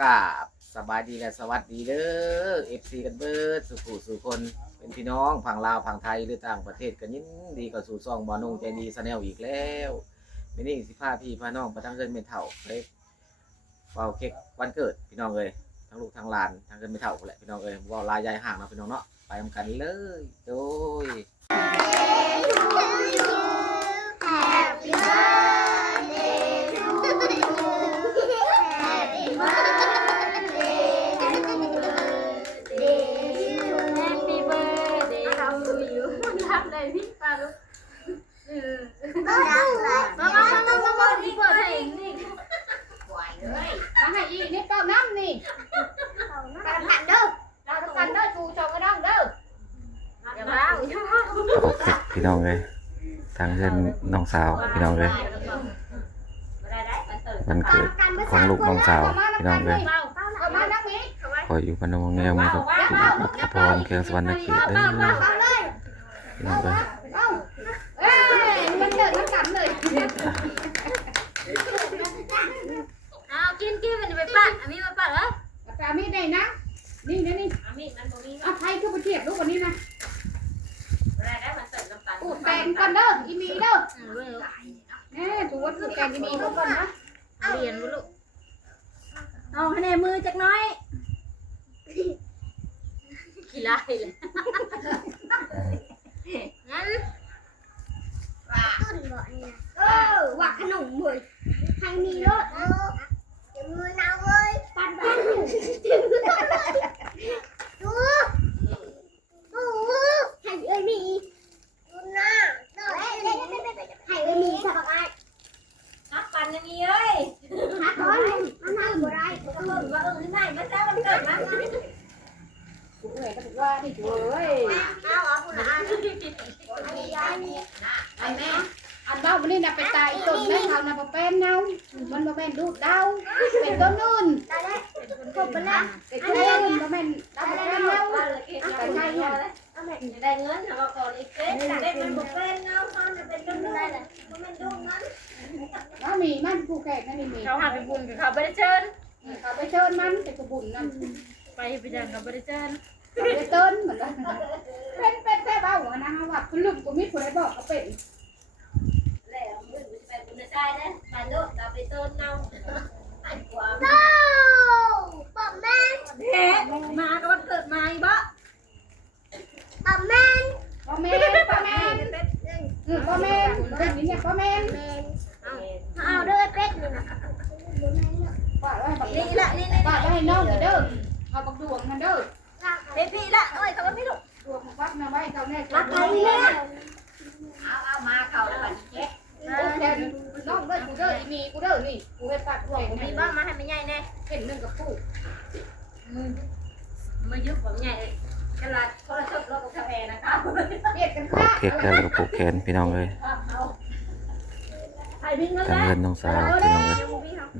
กราบสบายดีและสวัสดีเด้อ FC กันเบิดสุขุสู่คนเป็นพี่น้องฝั่งลาวฝั่งไทยหรือต่างประเทศกันยินดีกับสู่ซองบอนงใจดีสแนลอีกแล้วไมินี่สิพาพี่พาน้องไปทั้งเงินเมเท่าไปเป่าเค้กวันเกิดพี่น้องเลยทั้งลูกทั้งหลานทั้งเงินเมเท่าแหละพี่น้องเอ้ยว่าลายยายห่างเนาะพี่น้องเนาะไปทำกันเลยโดย Happy birthday to you. Happy birthday to you. Happy birthday to you รับเลยพี่ปาลูกเออ รักหลาย มามามามามามาพี่เปิดให้นี่มาให้อีนี่เป้าน้ำนี่ กันหันเด้อ เราทุกกันเด้อจูจองกันน้องเด้ออย่ามาเอาอย่ามา พี่น้องเลยทางเงิ นน้องสาวพี่น้องเลยวันเกิดของลูกน้องสาวพี่น้องเลยเอามานั่งนี้ขออยู่พนมแนวมือกับอุปพรเครื่องสวรรค์เกียรติเด้อเอาเลยพี่น้องเลย เอ้าเอ้ยมันเกิดมันกันเลย เอากินกินมันไปปัดอันนี้มาปัดเหรอ แต่มีได้นะนี่นะนี่ อันนี้มันบ่มี เอาไทยคือไปเทียบลูกคนนี้นะ อะไรได้มันเติมน้ำตาล อูดแตง ก่อนเด้ออีมีเด้ออืมเว้ยแน่ถูกว่าอูดแตงอีมีลูกก่อนนะเรียนบ่ลูกเอาคะแนนมือจักน้อยขี้ไล่เลยงั้นตุ้นบ่เนี่ยเออว่าขนมเว้ยทางนี้รถเออจะมือหนาวเว้ยปันปันถึงเลยดูดูให้เอ้ยมีดูหน้าให้เอ้ยมีสบาย นับปันอันนี้เอ้ย ฮักร้อนมันทำบ่ได้ ก็เบิ่งว่าเออที่ไหนมันแล้วมันเกิดมา ถูกเลยก็ถือว่านี่ถูกเลย เอาเอาคุณอาอันนี้อันนี้ ไอ้แม่ อันเบ้ามันนี่นะไปตายต้นแม่เขานะบ่เป็นเนามันบ่แม่นดูดดาวเป็นต้นนู่น ได้ได้ครบไปแล้ว เป็นต้นนู่นบ่แม่นดาวบ่เป็นเนา ว่าเลยเก็บยังไงเนี่ย เอาแม่ ได้เงินถ้าว่าก่อนอีกเซ็ตได้มันบ่เป็นเนาะมันจะเป็นจัง ได้ ได๋ เลยมันดูมัน แล้วมีมันผู้แก่นั่นนี่มี เขาหาไปบุญกับเขาบ่ ได้เชิญเขาไปเชิญมันไปกระบุญนั่นไปไปจังเขาบ่ได้เชิญ เขาไปเติ้นเหมือนกันเป็นเป็นแค่เบ้าหัวนะว่าคุณลุงกูมีผู้ใดบอกเขาเป็น แล้วมึงไปบุญได้เด้อไปโลดเราไปเติมเนาไอ้กว่า โน้ปอมแมน เฮ็ดมาก็วันเกิดมาอีบ่ ปอมแมน พ่อแม่พ่อแม่เออพ่อแม่แบบนี้เนี่ยพ่อแม่ แมนเอาเด้อเป็ดนี่นะ ฝากไว้ให้บัก นี่ นี่ ละนี่นี่ ฝากไว้ให้น้องเด้อเอาบักดวงมันเด้อ เด็พี่ละโอ้ยเขาไม่รู้ ดวงวัดมาไว้เจ้าแม่ รักกันเนี่ย เอาเอามาเขาแล้วบัดนี้ แกน้องเด้อกูเด้ออีมีกูเด้อ นี่กูให้ตัดดวงมีมีบ้าบ้างมาให้ไม่ใหญ่แน่เป็นหนึ่งกับผู้มายุบผมใหญ่กระลาโทรศัพท์รถกาแฟนะครับเบียดกันค่ะเค้กแล้วก็ผูกแขนพี่น้องเลยไอ้พี่เงินทางแล้วเงินน้องสาวพี่น้องเลย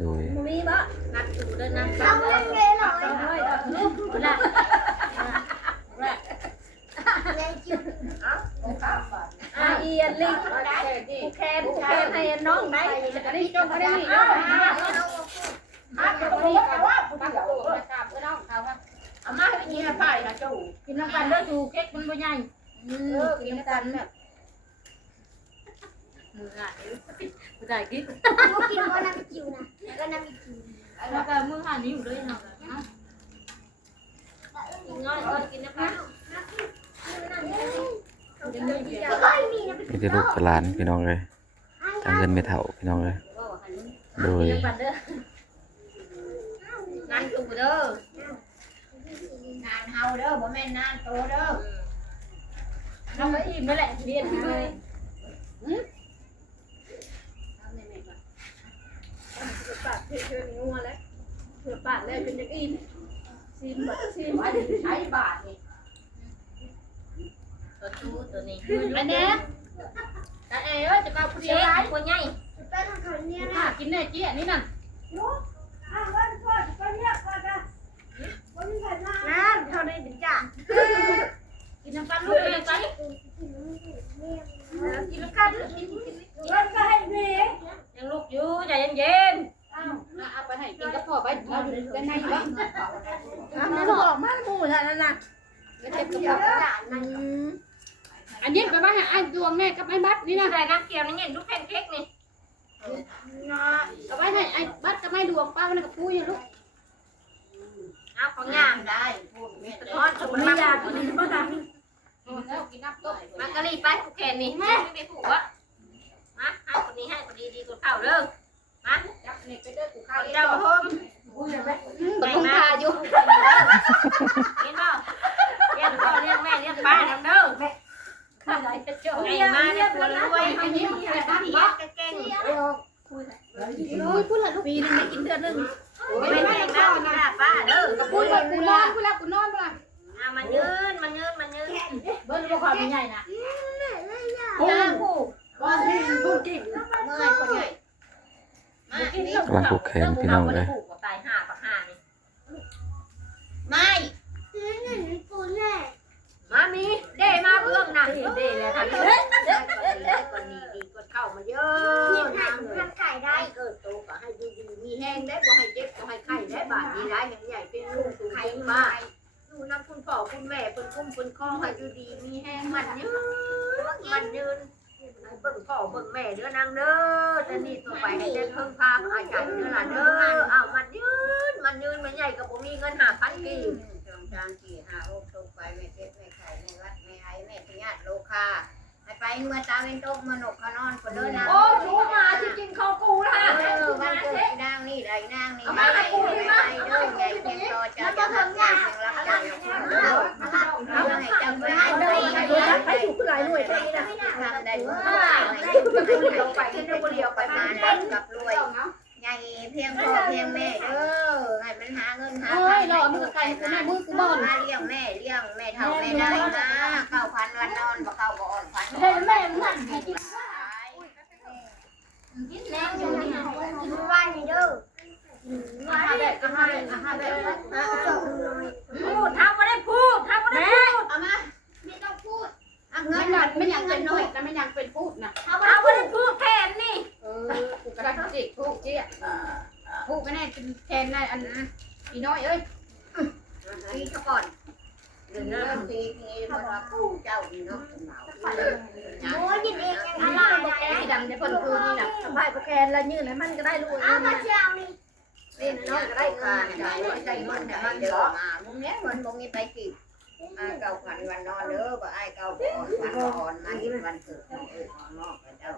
โดยมีบ่นัดอยู่เดินน้ำเอาซ้ำเลเล่ยนเลยหน่อยเอาเลยเอาลูกละเล่นจิ้ม อาเอียนลิงผูกแขนผูกแขนให้น้องไหนอันนี้จงอันนี้นี่เอาฮักกับนี่กับว่าผู้ที่โตนะครับเออน้องเขาว่าเอามาให้ยี่ละไผ่นะจูกินน้ำกันเด้อจู่เค้กมันบ่ใหญ่เออกินน้ำกันเนี่ยมืออะผู้ชายกินกูกินก็น้ำจิ้มนะแล้วก็น้ำจิ้มแล้วก็มือหันนิ้วเลยเนาะกินน้อยก็กินนะคะเฮ้ยมีน มีแต่ลูกกับหลานพี่น้องเลยทางเงินไม่เท่าพี่น้องเลยโดยกินกันเด้อนั่นตู่เด้องานเฮาเด้อบ่แม่นงานโตเด้อน้องก็อิ่มนั่นแหละเรียนเลยปาดเพื่อนงัวแล้วเพื่อปาดแล้วเป็นยังอิ่มซีมบัดซีมใช้บาทนี่ ตัวตู้ตัวนี้อันเนี้ยแต่เอ๋จะเอาผู้เดีเชียยวไรคนใหญ่เป็นคนเนี้ยค่ะนะกินได้เจี๊ยนี่นั่นน้ำเท่านี้เป็นจ่ากินน้ำกันลูกเลยไปกินกันกินกินยังลูกอยู่ใจเย็นเอาไปให้กินก็พอไปเอาเป็นไงบ้างมันบอกมาหมู่ท่านนั่นน่ะแล้วเจ็บกระเพาะ อันนี้ไปว่าให้ไอ้ดวงแม่กับไอ้บัตรนี่นะใส่น้ำเกลียวนี่เห็นลูกแพนเค้กนี่เอาไว้ให้ไอ้บัตรกับไอ้ดวงป้ามันกับปุ้ยลูกเอาของย่างได้สะท้อนสมุนมากินบ้างแล้วกินน้ำต้มมากะลีไปผูกแขนนี่ไม่ไปผูกวะมาให้คนนี้ให้คนดีดีคนเข่าเด้อมาจับนี่ไปเด้อกูคข้าวนเจ้าโฮม ตกลงทาอยู่ เห็นบ่เรียกพ่อเรียกแม่เรียกป้าทำเด้อไอ้มาเนี่ยปวดรวยไอ้นี่บ้าเก่ง ปุ้ยพูดละลูกปีนึงไม่กินเดือนนึง ไม่ได้ข้าวนะป้าเด้อ กับปุ้ยแบบกูนอนกูแล้วกูนอนเปล่า อะมันยืนมันยืนมันยืน เบิ้ลรู้ความใหญ่นะ ผูกผูก ว่าที่พูดจริง เมื่อยคนใหญ่มานี่ กำลังผูกแขนพี่น้องเลยผูกตายห้าปักห้านี่ไม่มามีเด้มาเบื้องหนังเด้เลยค่ะเด้คนนี้ดีกดเข้ามาเยอะน้ำเลยได้เกิดโตก็ให้ดีมีแห้งได้บ่ให้เจ็บก็ให้ไข้ได้บาดดีร้ายอย่างใหญ่เป็นลูกสูงเป็นบ้าดูน้ำคุณพ่อคุณแม่เป็นคุ้มเป็นคล้องให้ดูดีมีแห้งมันยืนมันยืนให้เบิ่งพ่อเบิ่งแม่เด้อนางเด้อ อแต่นี่ต่อไปให้ได้เพิ่งพาพอาจารย์เด้อละเด้ออ้าวมันยืนมันยืนมันใหญ่ก็บ่มีเงินหาพันกีบจงจานสี่ห้าหกตกไปแม่เพชรแม่ไข่แม่วัดแม่ไอ้แม่พญาติโลคาให้ไปเมื่อตาเป็นตกมานกขนอนคนเดินนะโอ้ชูมาที่กินข้าวกูละเออวันเกิดนางนี่ไรนางนี่ไม่ได้ไม่เด้อใหญ่เพียงต่อจะจะทำงานเพียงรับใจเอาให้จำไว้ได้ให้ถูกหลายหน่วยได้นะทำได้ทุกอย่างให้ทุกคนเดียวไปที่ทุกคนเดียว มาได้กับรวยใหญ่เพียงพ่อเพียงแม่เด้อให้มันหาเงินหาเฮ้ยรอมือไก่กูแม่มือกูบอลมาเลี้ยงแม่เลี้ยงแม่เท่าแม่ได้นะเข้าพันวันนอนบ่เข้าบ่อ่อนพันเฮ้ยแม่มันให้กินแรงอยู่นี่ว่านี่เด้ออาหารเด็กอาหารเด็กอาหารเด็กพูดทำไม่ได้พูดทำไม่ได้พูดเอามาไม่ต้องพูดเงินอยาน่ะกไม่อยากเป็นพูดแต่ไม่อยากเป็นพูดนะเอาไม่ได้พูดแทนนี่ อกูกระดักจิกพูดจี้พูดก็แน่เป็นแทนได้อันอีน้อยเอ้ยตีซะก่อนเดี๋ยวนะตีนี่เพราะว่าผู้เจ้านี่เนาะโอ้ยยินเองยังอะไรไอ้ดำจะเพิ่นคือนี่นะสบายประแคนแล้วยืนให้มันก็ได้ลูกเอามาเชียวนี่นี่เนาะก็ได้ค่าได้ใจมันแต่มันเดี๋ยวมามึงเนี้ยมันบ่มีไปกี่อ่าเก่าขันวันนอนเด้อบ่อ้ายเก่าบ่อ่อนวันบ่อ่อนมาอีกวันเกิดเออขอนอกเจ้า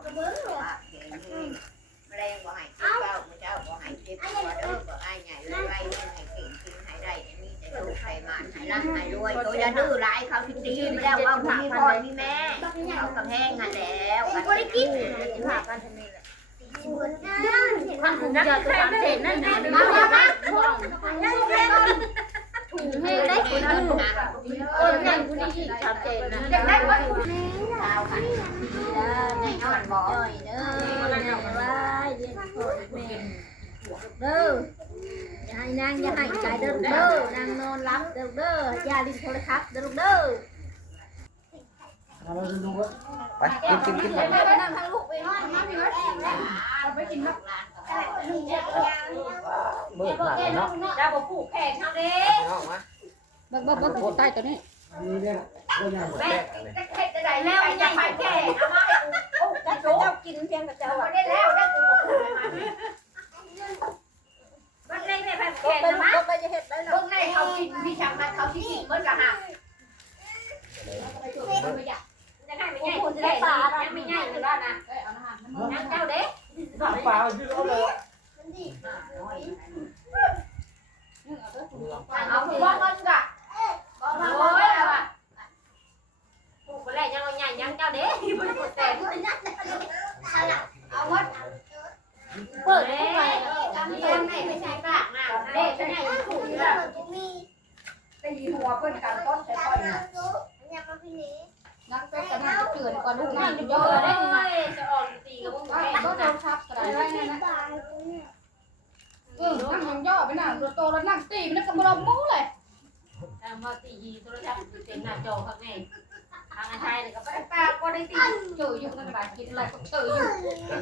ว่าเห็น แมลงบ่ให้เจ้าเจ้าบ่ให้เจ็บตัวเด้อบ่อ้ใหญ่เลยไว้ให้เก่งจริงหายได้มีแต่ลูกให้มานให้ร่ำให้รวยตัวอย่าดื้อหลายเขาสิตีแล้ว่าบ่มีพ่อมีแม่เขากำแพงหันแล้วกันบ่ได้กินสิพากันทำนี่ะท่านคงจะตัวสามเศษนั่นนะมามามาถุงให้ได้คนนึงเออนั่นกูได้ยินชัดเจนนะ อยากได้ว่าคุณดาวค่ะในนอนบ่อยเด้อว่าเรียนโคตรแม่เด้อ อย่าให้นางอย่าให้ใจเด้อเด้อนางนอนรับเด้อเด้ออย่าลิ้นโทรศัพท์เด้อเด้อไปกินกินกินไปแม่ไปนั่งทางลูกไปห้อยมาพี่เอ้ยเอาไปกินครับมืดมากเนาะเจ้าบอกผูกแขนเขาเด้พี่น้องมาบักบักบักโคตรใต้ตัวนี้แม่แม่เลยเฮ็ดจะได้แล้วอย่าไปแก่เอามาให้กูโอ้กระโจกกินเพียงกระเจ้าได้แล้วได้กูบอกมันเล่นใน แผ่นแขนนะมั้ยไปจะเห็ดได้หรองในเขากินพี่ช้างมันเขาที่กินเมื่อกะหักจะได้ไม่ง่ายจะได้ปลายังไม่ง่ายเลยว่านะยังเจ้าเด้ปลายืดเอาเลยเอาผู้ว่าเงินกะโอ้ยแล้วอะผู้คนแรกยังเอาใหญ่ยังเจ้าเด้บ่ได้แต่เอาวัดเปิดให้หน่อยจำเองไม่ไม่ใช่ปากนะ เด้จะใหญ่ถูกแล้วมีตีหัวเพิ่อนกันต้นใช้ก่อยนะยังมาพี่นี้นกเป็ดกันน่าจะเกินก่อนลูกนั่งเยเยอะอะเลเลยยจะออกตีกับพวกแม่ก็โดนทับกระไรนั่นนะเออนั่งยังย่อไปนั่งโตแล้วนั่งตีมันก็บลมมู้เลยทางมาตียีโทรศัพท์เต็มหน้าจอข้างในทางไทยเลยก็ไปปากก็ได้ตีเจออยู่นั่นแหละกินอะไรก็เจออยู่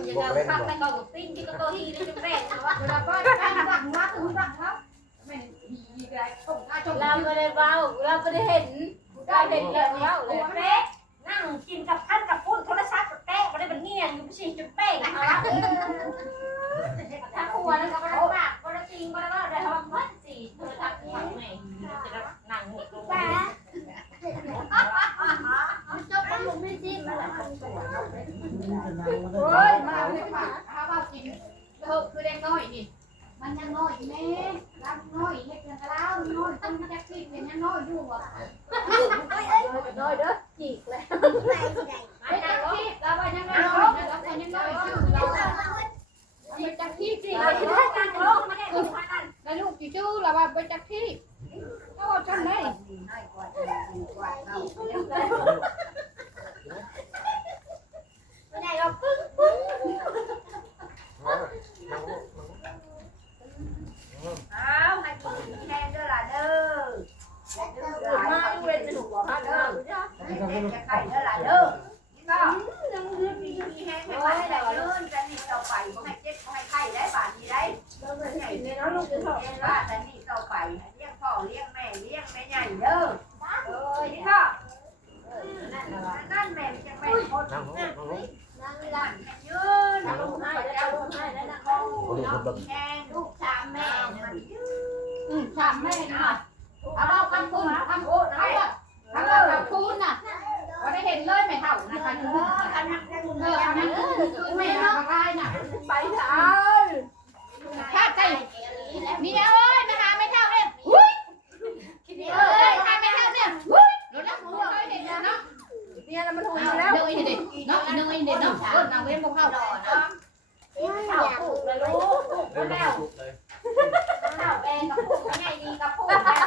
ยังไงพักไปก่อนติ้งที่ก็ตัวฮีนี่จะแปลกนะวะเวลาก็ตั้งหลังว่าถึงหลักค่าชม เราก็ได้เว้าเราก็ได้เห็นเราเห็นแล้วเว้าเลย เล็กนั่งกินกับท่านกับปุ้นโทรศัพท์กับแป้งมาได้เป็นเงียงอยู่พี่จุดแป้งเอาละถ้าครัวนั่นก็ไม่ได้ปากก็ได้จริงก็ได้ว่าได้ทำวัดสี่โทรศัพท์ฝังแม่จะได้นั่งหมดลงไป จบมันลงไม่จิ้มอะไร โอ้ เฮ้ ย ย มา มา เล เลย ย ค่ะ ค่ะถ้าว่ากินเพิ่มคือเด็กน้อยนี่ มันยังน้อยแม่รับน้อยเฮ็ดกันแล้วน้อยต้องแท็กซี่ เป็นยังน้อยอยู่อะน้อยเด้อจีกเลยไปแท็กซี่แล้วว่ายังไงล้วก็ยังน้อยชื่อเราไปจักที่สิเราจะนั่งลงไม่ได้ดูมานั่นแล้วลูกจื้เราว่าไปจักที่ก็ฉันได้ ไม่ได้เราปึ้งปึ้ง เอาให้กินแห้งเด้อล่ะเด้อมาอยู่เว้นสุขภาพเด้อเด็ก จะไข่เด้อล่ะเด้อนี่ก็มีแห้งให้ไว้ได้เด้อจะนี่ต่อไปบ่ให้เจ็บบ่ให้ไข้ได้บาดนี้ได้เบิ่งใหญ่เลยเนาะลูกจะสอนว่าแต่นี่ต่อไปเลี้ยงพ่อเลี้ยงแม่เลี้ยงแม่ใหญ่เด้อเออนี่ก็นั่นแม่จะเป็นคนนั่งนั่งนั่งยืนนั่งลงให้แล้วลงให้แล้วนั่งลงแห้งลูกชามแม่มันยืนอืมถามแม่นะเอาเราคำคุณคำโอ้นะคำเราคำคุณน่ะ ก็ได้เห็นเลยไม่เท่านะคะคุณเออคันนั้นคือแม่ทำอะไรน่ะไปเถอะข้าใจนี่เอ้ยมาหาไม่เท่าเนี่ยหุ้ยเอ้ยหาไม่เท่าเนี่ยหุ้ยรถน้ำหัวเคยเห็นเนาะเนี่ยมันถูกเนาแล้วเดินเด็ดเนาะเดินเด็ดเนาะเออนางเว้นพวกเข้า ข้าวปลูกเลยลูกปลูก เริ่ม แล้ว สุกเลย ข้าวแองกับปลูกง่ายดีกับปลูกแล้ว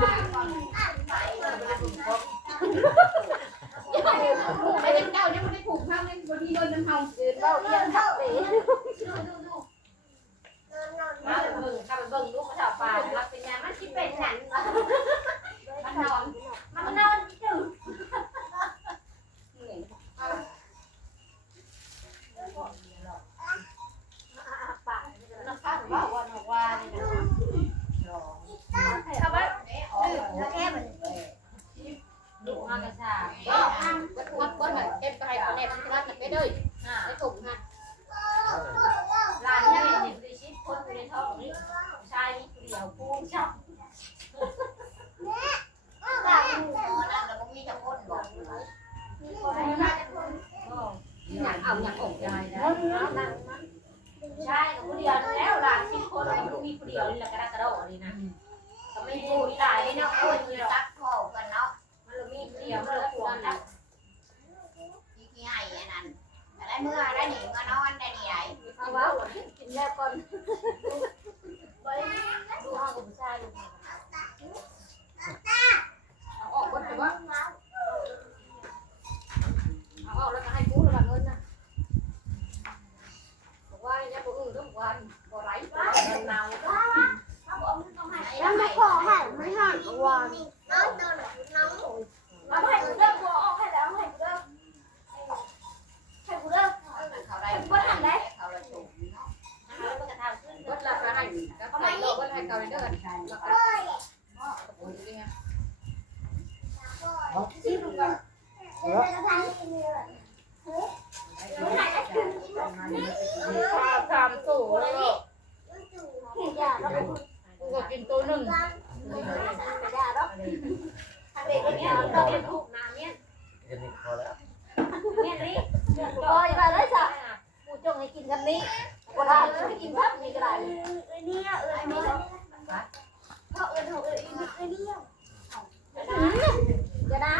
หลายคนก็ ไอ้เด็กเจ้าเนี่ยมันได้ผูกผ้าไม่บดีโดนน้ำเฮา เราเลี้ยงข้าวปี มาเบิ่งข้าไปเบิ่งลูกมาถามปลารับเป็นยังมันคิดเป็นหนังมันนอนมันนอนจืด ข้าวว่าวันว่านี่นะ เอาไว้ แล้วแค่มัน ดูมากระชา ก็วัดวัดแบบเก็บไปให้คนแรกที่รักไปเลยไอ้ถุงฮะ ลานนี่เนี่ยคือชิดคนอยู่ในท้องนี่ชายนี่เดียวปูชอบ ข้าวหมูนั่นแล้วก็มีจะพ่นบอก อยาก เอาอย่ากอกยายนะใช่กับผู้เดียวแล้วหลานชิดคนแล้วมีผู้เดียวนี่แหละกระดากระโดดเลยนะก็ไม่ดูหลายเลยเนาะคนเลยหรอกตักพ่อกันเนาะมันมีผู้เดียวมันละปวดแล้วที่ที่ให้นั่นแต่ได้เมื่อได้หนีเมื่อนอนได้หนีไหนเอาว่ากินแล้วก่อนไปดูห้องกับผู้ชายดู เอาออกวัดแต่ว่าเอาออกแล้วก็ให้กูระบาดเงินนะบอกว่าเนี่ยบอกอื่นต้องวันบ่ไรเงินเนา แล้วไม่พอให้ไม่ให้วันเอาให้กูเลิกกูออกให้แล้วให้กูเลิกให้กูเลิก เขาได้เขาได้ชมเนาะ แล้วก็ทำขึ้น วัดละก็ให้แล้วก็ให้วัดให้เกาเดอร์แล้วก็โอ้ยยังไง สามสูเลย กูก็กินตัวหนึ่ง เด็กเนี่ยเราเรียนถูกน้ำเนี่ย เอ็น นี่พอแล้วเนี่ยนี่ปล่อยไปเลยจ้ะกูจงให้กินกันนี้กูทานให้กินพักนี่ก็ได้เเขาเอิญเขาเอิญอีกนิดเดียวจะได้